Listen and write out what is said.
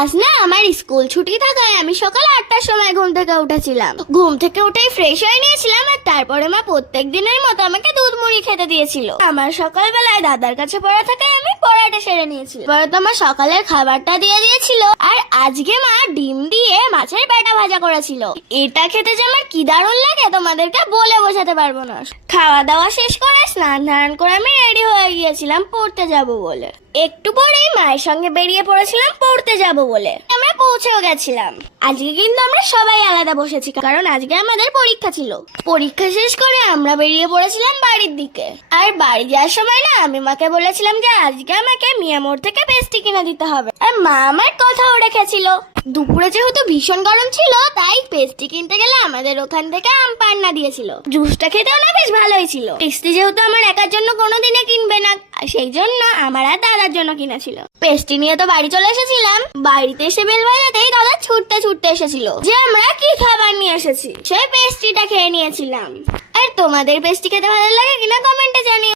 আজ না আমার স্কুল ছুটি থাকায় আমি সকাল 8টার সময় ঘুম থেকে উঠেছিলাম। ঘুম থেকে উঠেই ফ্রেশ হয়ে নিয়েছিলাম, আর তারপরে মা প্রত্যেক দিনের মতো আমাকে দুধ মুড়ি খেতে দিয়েছিল। আমার সকালবেলায় দাদার কাছে পড়া থাকায় আমি পড়াটা সেরে নিয়েছি। পরে তো মা সকালের খাবারটা দিয়ে দিয়েছিল, আর আজকে মা ডিম দিয়ে মাছের পেটা ভাজা করেছিল। এটা খেতে যে আমার কি দারুণ লাগে তোমাদেরকে বলে বোঝাতে পারবো না। খাওয়া দাওয়া শেষ করে স্নান ধান করে আমি রেডি হয়ে গিয়েছিলাম পড়তে যাব বলে। একটু পরেই মায়ের সঙ্গে বেরিয়ে পড়েছিলাম পড়তে যাব বলে। আমরা পৌঁছেও গেছিলাম। আজকে কিন্তু আমরা সবাই আলাদা বসেছি, কারণ আজকে আমাদের পরীক্ষা ছিল। পরীক্ষা শেষ করে আমরা বেরিয়ে পড়েছিলাম বাড়ির দিকে। আর বাড়ি যাওয়ার সময় না আমি মাকে বলেছিলাম যে আজকে আমাকে মিয়ামোড় থেকে পেস্ট্রি কিনে দিতে হবে, আর মা আমার কথাও রেখেছিল। দুপুরে যেহেতু ভীষণ গরম ছিল, তাই পেস্ট্রি কিনতে গেলে আমাদের ওখান থেকে আম পান্না দিয়েছিল। জুসটা খেতেও না বেশ ভালোই ছিল। পেস্ট্রি যেহেতু আমার একার জন্য কোনোদিনে কিনবে না, সেই জন্য আমার আর দাদার জন্য কিনেছিল। পেস্ট্রি নিয়ে তো বাড়ি চলে এসেছিলাম। বাড়িতে এসে বেল বাজাতেই দাদা ছুটতে ছুটতে এসেছিল যে আমরা কি খাবার নিয়ে এসেছি। সেই পেস্ট্রিটা খেয়ে নিয়েছিলাম। আর তোমাদের পেস্ট্রি খেতে ভালো লাগে কিনা কমেন্টে জানিও।